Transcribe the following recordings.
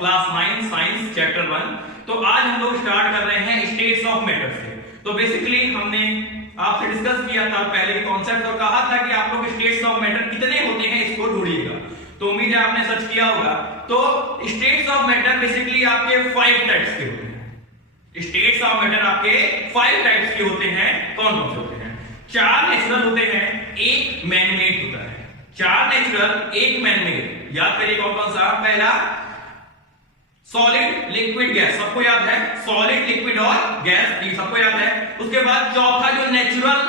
Class 9 science chapter 1। तो आज हम लोग स्टार्ट कर रहे हैं स्टेट्स ऑफ मैटर से। तो बेसिकली हमने आपसे डिस्कस किया था पहले के कॉन्सेप्ट और कहा था कि आप लोग स्टेट्स ऑफ मैटर कितने होते हैं इसको ढूंढिएगा। तो उम्मीद है आपने सर्च किया होगा। तो स्टेट्स ऑफ मैटर बेसिकली आपके 5 टाइप्स के होते हैं। स्टेट्स ऑफ मैटर आपके 5 टाइप्स के होते हैं। कौन कौन से होते हैं? 4 नेचुरल होते हैं, 1 मैन-मेड होता है। 4 नेचुरल, 1 मैन-मेड। याद करिए कौन कौन सा? पहला सॉलिड, लिक्विड, गैस, सबको याद है। सॉलिड, लिक्विड और गैस, ये सबको याद है। उसके बाद चौथा जो नेचुरल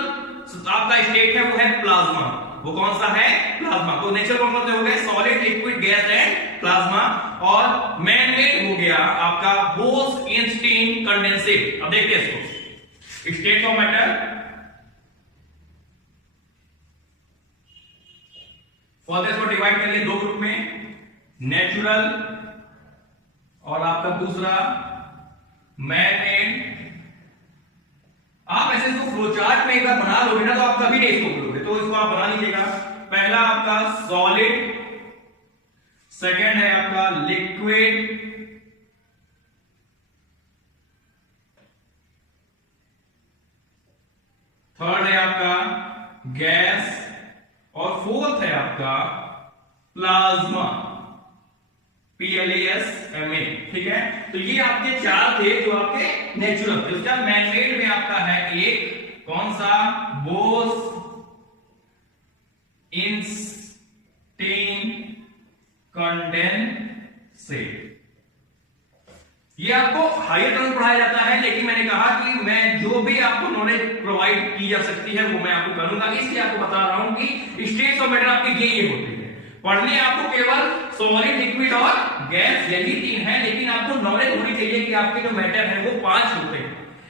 आपका स्टेट है वो है प्लाज्मा। वो कौन सा है? प्लाज्मा। तो नेचुरल कौन कौन से हो गए? Solid, liquid, gas and plasma. और मैन मेड हो गया आपका बोस-आइंस्टीन कंडेंसेट। अब देखते हैं इसको। स्टेट ऑफ मैटर फर्दर इसको डिवाइड कर लिए 2 ग्रुप में, नेचुरल और आपका दूसरा मैन मेड। आप ऐसे इसको फ्लोचार्ट में एक बार बना लोगे ना तो आप कभी नहीं इसको भूलोगे। तो इसको आप बना लीजिएगा। पहला आपका सॉलिड, सेकंड है आपका लिक्विड, थर्ड है आपका गैस और फोर्थ है आपका प्लाज्मा, PLASMA। ठीक है, तो ये आपके 4 थे जो आपके नेचुरल थे। उसका मैनमेड में आपका है एक कौन सा? Bose Einstein condensate. ये आपको हायर क्लास में पढ़ाया जाता है, लेकिन मैंने कहा कि मैं जो भी आपको नॉलेज प्रोवाइड की जा सकती है वो मैं आपको करूंगा। इसलिए आपको बता रहा हूं कि स्टेट्स ऑफ मैटर आपके ये होती है। पढ़ने आपको केवल सॉलिड, लिक्विड और गैस यही 3 है, लेकिन आपको नॉलेज होनी चाहिए कि आपके जो मैटर है वो 5 होते हैं।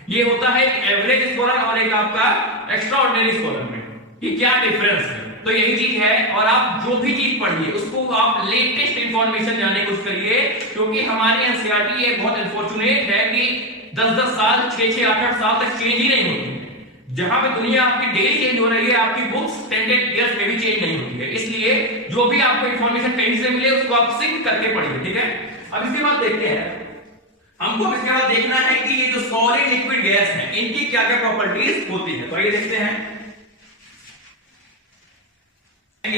ये होता है एक एवरेज स्कोलर और एक आपका एक्स्ट्रा ऑर्डिनरी स्कोलर में कि क्या डिफरेंस है। तो यही चीज है। और आप जो भी चीज पढ़िए उसको आप लेटेस्ट इंफॉर्मेशन जानने की कोशिश करिए, क्योंकि हमारी एनसीईआरटी ये बहुत अनफॉर्चुनेट है कि 10-10 साल, 6-6, 8-8 साल तक चेंज ही नहीं होती। जहां पे दुनिया आपकी डेली चेंज हो रही है, आपकी बुक्स 10 ईयर्स में भी चेंज नहीं होती है। इसलिए जो भी आपको इंफॉर्मेशन कहीं से मिले उसको आप सिंक करके पढ़िए। ठीक है, अब इसके बाद देखते हैं हमको इसके बाद देखना है कि ये जो सॉलिड, लिक्विड, गैस है इनकी क्या क्या प्रॉपर्टीज होती है। तो ये देखते हैं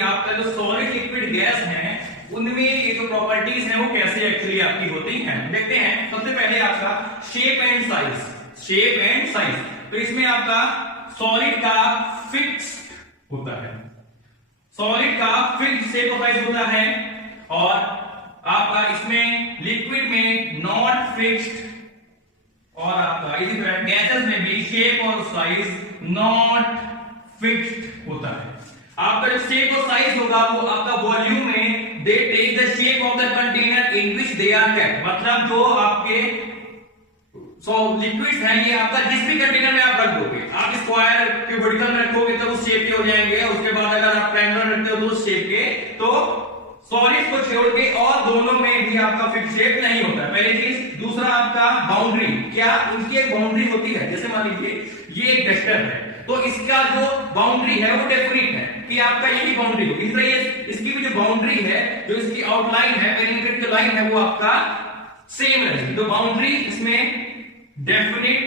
आपका जो सॉलिड, लिक्विड, गैस है उनमें ये जो प्रॉपर्टीज है वो कैसे एक्चुअली आपकी होती हैं। देखते हैं सबसे पहले आपका shape and size. Shape and size, तो इसमें आपका सॉलिड का फिक्स्ड होता है, सॉलिड का फिक्स्ड शेप और साइज होता है। और आपका इसमें लिक्विड में नॉट फिक्स्ड, और आपका इसी तरह गैसेस में भी शेप और साइज नॉट फिक्स्ड होता है। आपका जो शेप और साइज होगा वो आपका वॉल्यूम में they take the shape of the container in which they are kept. मतलब जो आपके लिक्विड्स हैं ये आपका जिस भी कंटेनर में आप रख दोगे, आप स्क्वायर के वर्टिकल में रखोगे तो उस शेप के हो जाएंगे। उसके बाद अगर आप ट्रायंगल रखते हो तो उस शेप के। तो सॉलिड को छोड़ के और दोनों में भी आपका फिक्स शेप नहीं होता है, पहली चीज। दूसरा आपका बाउंड्री, क्या उनकी एक बाउंड्री होती है। जैसे मान लीजिए ये एक डस्टर है तो इसका जो बाउंड्री है वो डेफिनिट है कि आपका यही बाउंड्री होगी। इस तरह इसकी भी जो बाउंड्री है, जो इसकी आउटलाइन है, पेरिमीटर की लाइन है, वो आपका सेम रहेगी। तो बाउंड्री इसमें डेफिनिट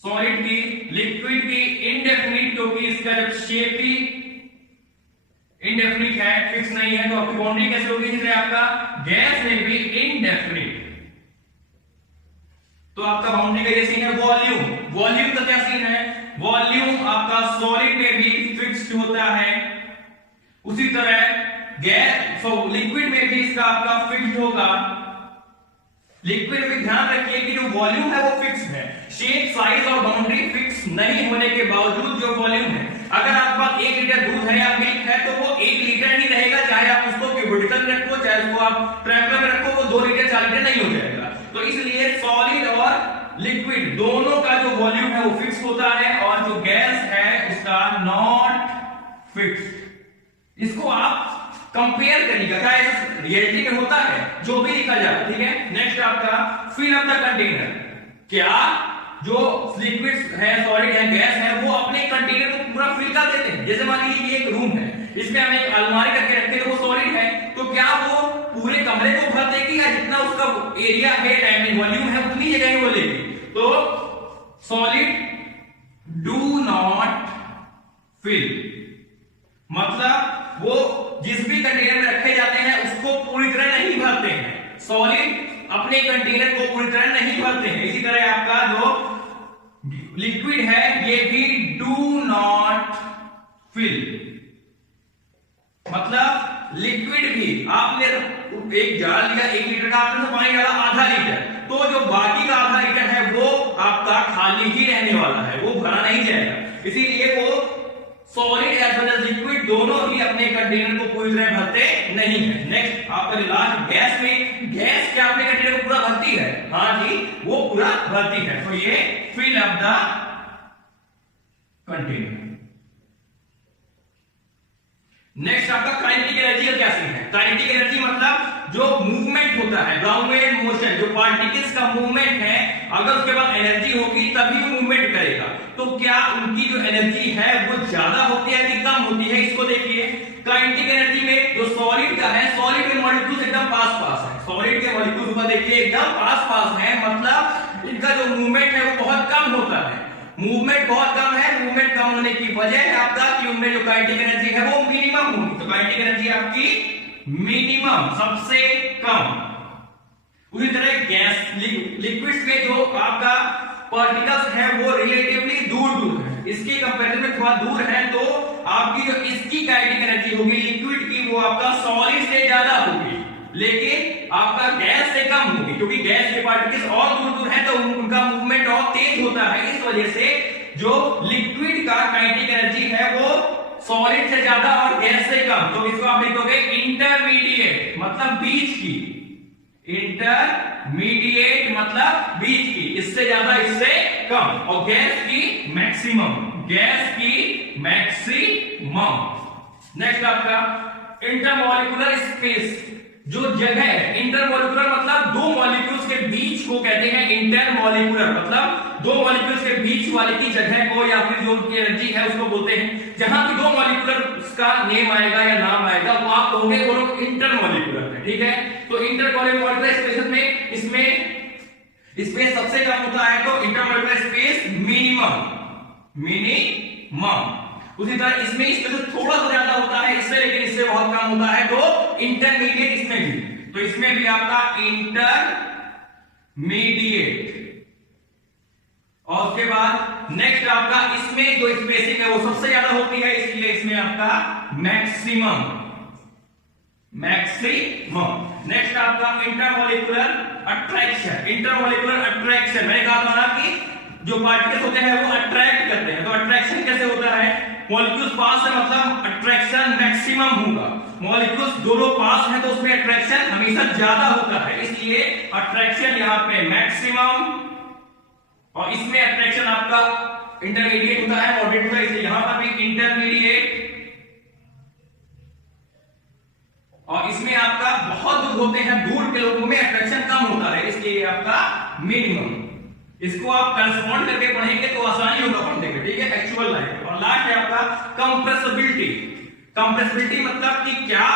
सॉलिड की, लिक्विड की इनडेफिनिट, क्योंकि इसका जब शेप ही इनडेफिनिट है, फिक्स नहीं है, तो आपकी बाउंड्री कैसे होगी? जैसे आपका गैस में भी इनडेफिनिट, तो आपका बाउंड्री का ये सीन है। वॉल्यूम, वॉल्यूम का क्या सीन है? वॉल्यूम आपका सॉलिड में भी फिक्स्ड होता है, उसी तरह गैस लिक्विड में भी इसका आपका फिक्स्ड होगा। लिक्विड में ध्यान रखिए कि जो वॉल्यूम है वो फिक्स है। शेप, साइज और बाउंड्री फिक्स नहीं होने के बावजूद जो वॉल्यूम है, अगर आपके पास 1 लीटर दूध है या मिल्क है तो वो 1 लीटर ही रहेगा, चाहे आप उसको क्यूबिकल में रखो, चाहे उसको आप ट्रैक्टर में रखो, वो 2 लीटर 4 लीटर नहीं हो जाएगा। तो इसलिए सॉलिड और लिक्विड दोनों का जो वॉल्यूम है वो फिक्स होता है, और जो गैस है उसका नॉट फिक्स्ड। इसको आप कंपेयर करिएगा, क्या ऐसा रियलिटी में होता है? जो भी लिखा जाए। ठीक है, नेक्स्ट आपका फिल अप द कंटेनर। क्या जो लिक्विड्स है, सॉलिड है, गैस है, वो अपने कंटेनर को पूरा फिल कर देते हैं। जैसे मान लीजिए एक रूम है, इसमें हम एक अलमारी करके रखते हैं तो वो सॉलिड है, तो क्या वो पूरे कमरे को भर देगी या जितना उसका एरिया है, टाइम वॉल्यूम है, उतनी जगह ही वो लेगी? तो सॉलिड डू नॉट फिल, मतलब वो जिस भी कंटेनर में रखे जाते हैं उसको पूरी तरह नहीं भरते हैं। सॉलिड अपने कंटेनर को पूरी तरह नहीं भरते हैं। इसी तरह आपका जो लिक्विड है ये भी डू नॉट फिल, मतलब लिक्विड भी आपने एक जार लिया 1 लीटर का, आपने तो पानी डाला आधा लीटर, तो जो बाकी का आधा लीटर है वो आपका खाली ही रहने वाला है, वो भरा नहीं जाएगा। इसीलिए वो solid as well as liquid दोनों ही अपने कंटेनर को पूरी तरह भरते नहीं है। नेक्स्ट आपका लास्ट गैस में, गैस क्या अपने कंटेनर को पूरा भरती है? हाँ जी, वो पूरा भरती है। तो ये fill up the container. Next आपका काइनेटिक एनर्जी का क्या सीन है? काइनेटिक एनर्जी मतलब जो मूवमेंट होता है, डाउनवर्ड मोशन, जो पार्टिकल्स का मूवमेंट है, अगर उसके बाद एनर्जी होगी तभी वो मूवमेंट करेगा। तो क्या उनकी जो एनर्जी है वो ज्यादा होती है कि कम होती है? इसको देखिए, काइनेटिक एनर्जी में जो सॉलिड का है, सॉलिड के मॉलिक्यूल्स एकदम पास पास है, सॉलिड के मॉलिक्यूल्स ऊपर देखिए एकदम पास पास है, मतलब इनका जो मूवमेंट है वो बहुत कम होता है। मूवमेंट बहुत कम है, मूवमेंट कम होने की वजह है आपका कि उनमें जो काइनेटिक एनर्जी है वो मिनिमम होगी। तो काइनेटिक एनर्जी आपकी मिनिमम, सबसे कम। उसी तरह गैस लिक्विड्स में जो आपका पार्टिकल्स है वो रिलेटिवली दूर दूर है, इसके कंपैरिजन में थोड़ा दूर है, तो आपकी जो इसकी काइनेटिक एनर्जी होगी लिक्विड की वो आपका सॉलिड से ज्यादा होगी, लेकिन आपका गैस से कम होगी, क्योंकि गैस के पार्टिकल्स और दूर दूर हैं तो उनका मूवमेंट और तेज होता है। इस वजह से जो लिक्विड का काइनेटिक एनर्जी है वो सॉलिड से ज्यादा और गैस से कम। तो इसको आप लिखोगे इंटरमीडिएट, मतलब बीच की, इंटरमीडिएट मतलब बीच की, इससे ज्यादा इससे कम, और गैस की मैक्सिमम, गैस की मैक्सिमम। नेक्स्ट आपका इंटरमॉलिक्यूलर स्पेस, जो जगह है, इंटरमॉलिक्यूलर मतलब दो मॉलिक्यूल्स के बीच को कहते हैं इंटरमॉलिक्यूलर, मतलब दो मॉलिक्यूल्स के बीच वाली की जगह को या फिर जो उनकी एनर्जी है उसको बोलते हैं। जहां भी दो मॉलिक्यूलर का नेम आएगा या नाम आएगा वो आप कहोगे वो लोग इंटरमॉलिक्यूलर है, ठीक है। तो इंटरमॉलिक्यूलर स्पेस में इसमें स्पेस सबसे कम होता है, तो इंटरमॉलिक्यूलर स्पेस मिनिमम। उसी तरह इसमें स्पेस थोड़ा सा ज्यादा होता है इससे, लेकिन इससे बहुत कम होता है, तो इंटरमीडिएट इसमें भी, तो इसमें भी आपका इंटरमीडिएट। और उसके बाद नेक्स्ट आपका इसमें जो स्पेसिंग है वो सबसे ज्यादा होती है, इसलिए इसमें आपका मैक्सिमम। नेक्स्ट आपका इंटरमॉलिक्यूलर अट्रैक्शन। इंटरमॉलिक्यूलर अट्रैक्शन मैंने कहा था ना कि जो पार्टिकल्स होते हैं वो अट्रैक्ट करते हैं, तो अट्रैक्शन कैसे होता है? मॉलिक्यूल्स पास है मतलब अट्रैक्शन मैक्सिमम होगा, मॉलिक्यूल्स दोनों पास है तो उसमें अट्रैक्शन हमेशा ज्यादा होता है, इसलिए अट्रैक्शन यहां पे मैक्सिमम, और इसमें अट्रैक्शन आपका इंटरमीडिएट होता है, मॉडरेट होता है, इसलिए यहां पर भी इंटरमीडिएट। और इसमें आपका बहुत दूर होते हैं, दूर के लोगों में अट्रैक्शन कम होता है, इसलिए आपका मिनिमम। इसको आप करस्पॉन्ड करके पढ़ेंगे तो आसानी होगा पढ़ने में, ठीक है, एक्चुअल लाइफ। और लास्ट है आपका कंप्रेसिबिलिटी। कंप्रेसिबिलिटी मतलब कि क्या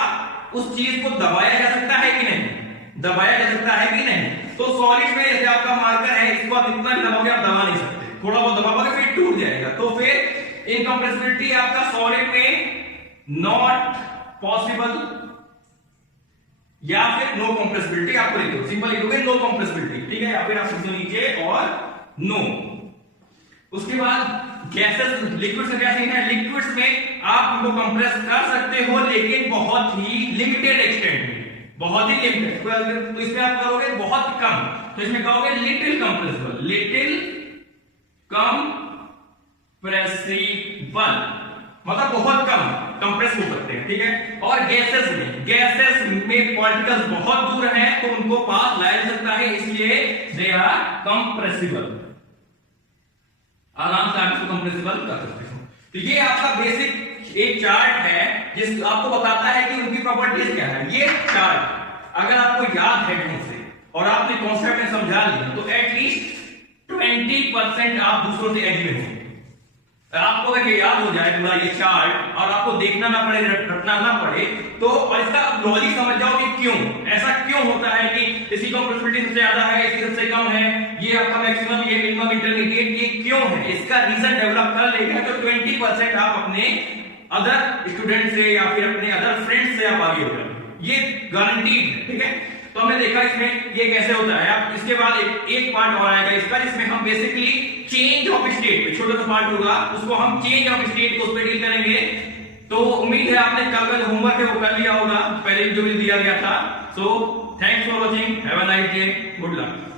उस चीज को दबाया जा सकता है कि नहीं, दबाया जा सकता है कि नहीं। तो सॉलिड में जैसे आपका मार्कर है, इसको आप इतना भी दबाओगे आप दबा नहीं सकते, थोड़ा बहुत दबाओगे फिर टूट जाएगा, तो फिर इनकंप्रेसिबिलिटी आपका सॉलिड में नॉट पॉसिबल या फिर नो कंप्रेसिबिलिटी आपको लिख दो, सिंपल लिखोगे नो कंप्रेसिबिलिटी, ठीक है, या फिर आप लिख लीजिए और नो। उसके बाद गैसेस, लिक्विड्स का क्या सीन है? लिक्विड्स में आप उनको कंप्रेस कर सकते हो लेकिन बहुत ही लिमिटेड एक्सटेंट में, बहुत ही लिमिटेड, तो इसमें आप करोगे बहुत कम, तो इसमें कहोगे लिटिल कंप्रेसिबल, लिटिल कंप्रेसिबल मतलब बहुत कम कंप्रेस हो सकते हैं, ठीक है। और गैसेस में पार्टिकल्स बहुत दूर हैं तो उनको पास लाया जा सकता है, इसलिए दे आर कंप्रेसिबल, आराम से आप इसको कंप्रेसिबल कर सकते हो। तो ये आपका बेसिक एक चार्ट है जिस आपको बताता है कि उनकी प्रॉपर्टीज क्या है। ये चार्ट अगर आपको याद है ढंग से और आपने कॉन्सेप्ट में समझा लिया तो एटलीस्ट 20% आप दूसरों से एज में होंगे, आपको अगर ये याद हो जाए पूरा ये चार्ट और आपको देखना ना पड़े, रटना ना पड़े, तो और इसका लॉजिक समझ जाओ कि क्यों ऐसा क्यों होता है कि इसी को प्रोबेबिलिटी सबसे ज्यादा है, इसकी सबसे कम है, ये आपका मैक्सिमम, ये मिनिमम, इंटरमीडिएट, ये क्यों है, इसका रीजन डेवलप कर लेगा तो 20% आप अपने अदर स्टूडेंट से या फिर अपने अदर फ्रेंड से आप आगे हो जाओगे, ये गारंटीड है। ठीक है, तो हमने देखा इसमें ये कैसे होता है। अब इसके बाद एक पार्ट और आएगा इसका, जिसमें हम बेसिकली चेंज ऑफ स्टेट, छोटा सा पार्ट होगा, उसको हम चेंज ऑफ स्टेट को उस पर डील करेंगे। तो उम्मीद है आपने कल का जो होमवर्क है वो कर लिया होगा, पहले जो भी दिया गया था। So thanks for watching, have a nice day, good luck.